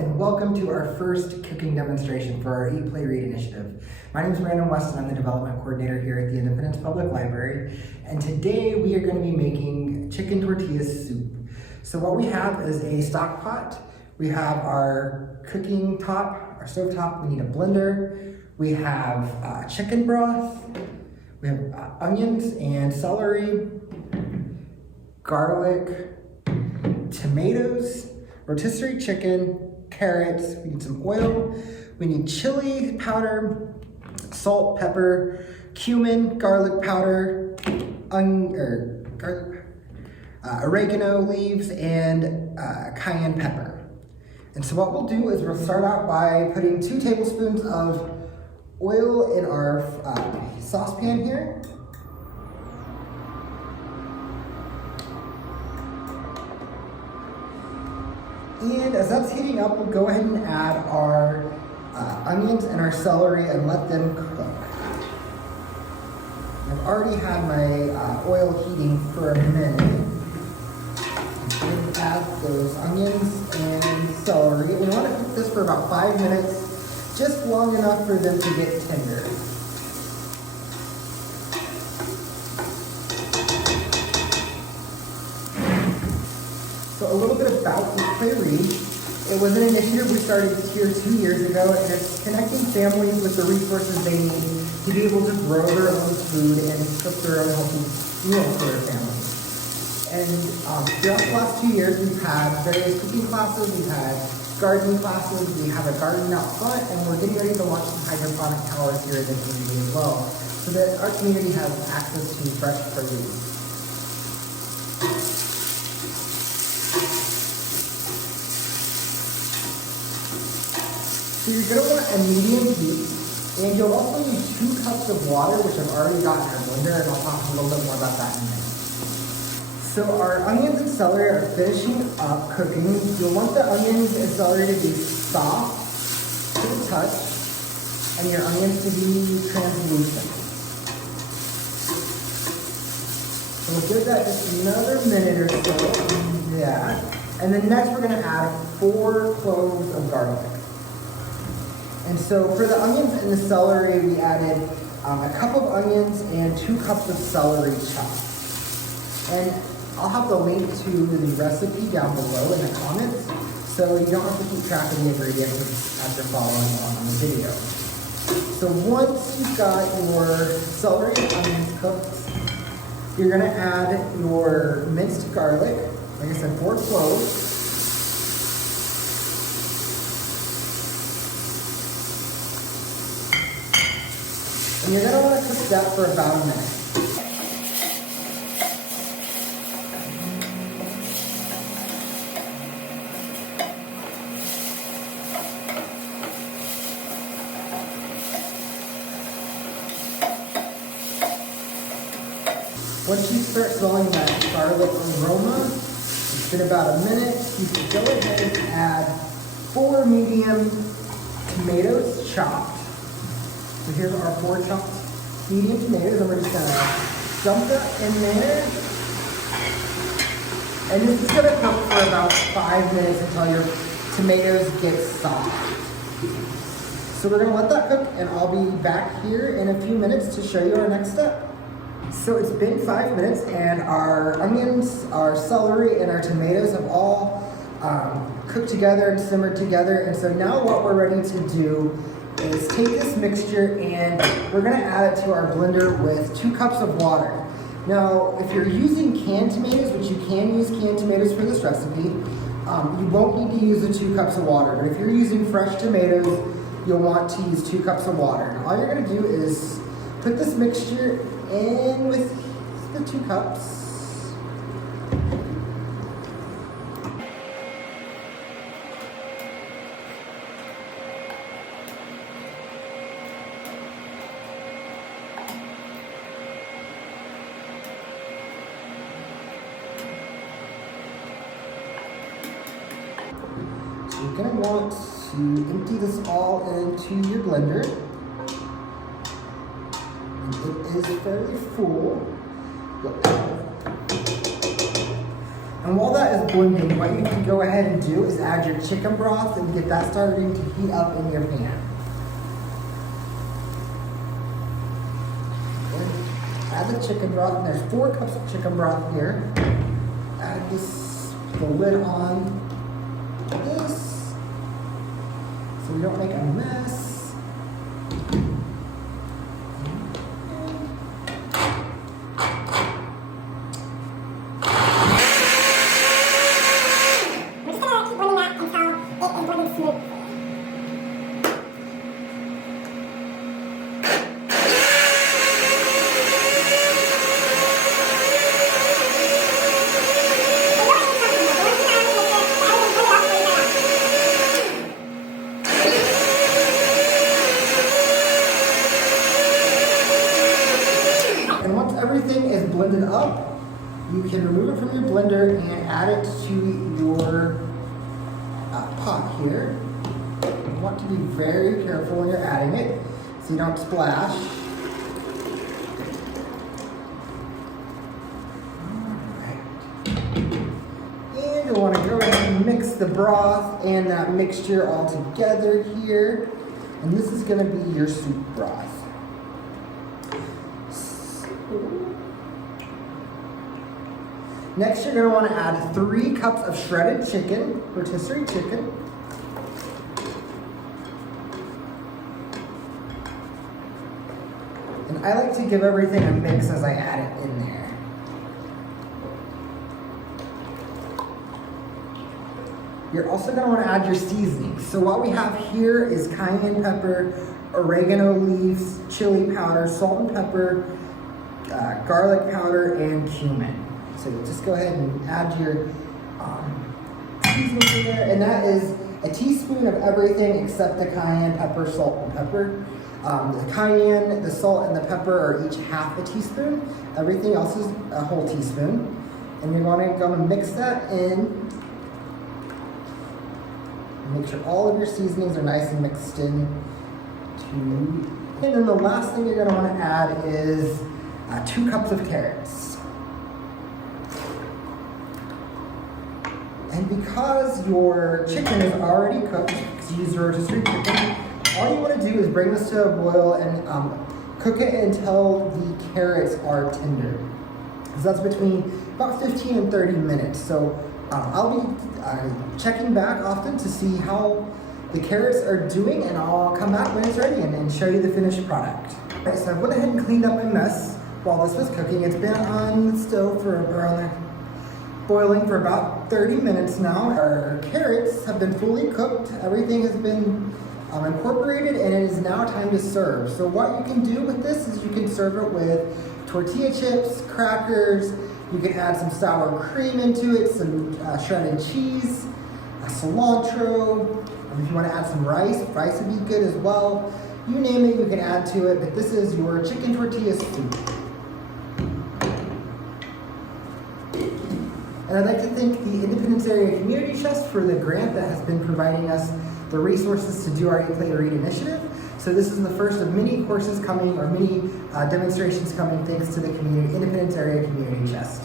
and welcome to our first cooking demonstration for our Eat, Play, Read initiative. My name is Brandon West and I'm the development coordinator here at the Independence Public Library. And today we are going to be making chicken tortilla soup. So what we have is a stock pot. We have our cooking top, our stove top. We need a blender. We have chicken broth. We have onions and celery, garlic, tomatoes, rotisserie chicken, carrots, we need some oil, we need chili powder, salt, pepper, cumin, garlic powder, oregano leaves, and cayenne pepper. And so what we'll do is we'll start out by putting 2 tablespoons of oil in our saucepan here. And as that's heating up, we'll go ahead and add our onions and our celery and let them cook. I've already had my oil heating for a minute. We'll add those onions and celery. We want to cook this for about 5 minutes, just long enough for them to get tender. So a little bit about Eat, Play, Read. It was an initiative we started here 2 years ago, and it's connecting families with the resources they need to be able to grow their own food and cook their own healthy meals for their families. And throughout the last 2 years, we've had various cooking classes, we've had gardening classes, we have a garden out front, and we're getting ready to launch some hydroponic towers here in the community as well, so that our community has access to fresh produce. So you're going to want a medium heat, and you'll also need 2 cups of water, which I've already got in our blender, and I'll talk a little bit more about that in a minute. So our onions and celery are finishing up cooking. You'll want the onions and celery to be soft to the touch, and your onions to be translucent. So we'll give that just another minute or so, yeah. And then next we're going to add 4 cloves of garlic. And so for the onions and the celery, we added a cup of onions and 2 cups of celery chopped. And I'll have the link to the recipe down below in the comments, so you don't have to keep track of the ingredients as you're following along on the video. So once you've got your celery and onions cooked, you're going to add your minced garlic, like I said, 4 cloves. And you're going to want to cook that for about a minute. Once you start smelling that garlic aroma, it's been about a minute, you can go ahead and add 4 medium tomatoes chopped. So here's our 4 chopped medium tomatoes, and we're just gonna dump that in there. And this is gonna cook for about 5 minutes until your tomatoes get soft. So we're gonna let that cook, and I'll be back here in a few minutes to show you our next step. So it's been 5 minutes, and our onions, our celery, and our tomatoes have all cooked together and simmered together. And so now what we're ready to do is take this mixture and we're going to add it to our blender with 2 cups of water. Now, if you're using canned tomatoes, which you can use canned tomatoes for this recipe, you won't need to use the 2 cups of water. But if you're using fresh tomatoes, you'll want to use 2 cups of water. And all you're going to do is put this mixture in with the 2 cups. So you're going to want to empty this all into your blender. It is fairly full. And And while that is blending, what you can go ahead and do is add your chicken broth and get that starting to heat up in your pan. Add the chicken broth, and there's 4 cups of chicken broth here. Add the lid on this so we don't make a mess. And once everything is blended up, you can remove it from your blender and add it to your pot here. You want to be very careful when you're adding it so you don't splash. And you want to go ahead and mix the broth and that mixture all together here. And this is going to be your soup broth. Next, you're going to want to add 3 cups of shredded chicken, rotisserie chicken. And I like to give everything a mix as I add it in there. You're also going to want to add your seasonings. So what we have here is cayenne pepper, oregano leaves, chili powder, salt and pepper, garlic powder, and cumin. So you'll just go ahead and add your seasonings in there. And that is a teaspoon of everything except the cayenne pepper, salt, and pepper. The cayenne, the salt, and the pepper are each half a teaspoon. Everything else is a whole teaspoon. And you're going to mix that in. Make sure all of your seasonings are nice and mixed in. And then the last thing you're going to want to add is 2 cups of carrots. And because your chicken is already cooked, because you use your rotisserie chicken, all you want to do is bring this to a boil and cook it until the carrots are tender. So that's between about 15 and 30 minutes. So I'll be checking back often to see how the carrots are doing, and I'll come back when it's ready and show you the finished product. All right, so I went ahead and cleaned up my mess while this was cooking. It's been on the stove for boiling for about 30 minutes now. Our carrots have been fully cooked. Everything has been incorporated, and it is now time to serve. So what you can do with this is you can serve it with tortilla chips, crackers. You can add some sour cream into it, some shredded cheese, cilantro. If you want to add some rice would be good as well. You name it, you can add to it. But this is your chicken tortilla soup. And I'd like to thank the Independence Area Community Chest for the grant that has been providing us the resources to do our Eat, Play, to Read initiative. So this is the first of many courses coming, or many demonstrations coming, thanks to the Independence Area Community Chest.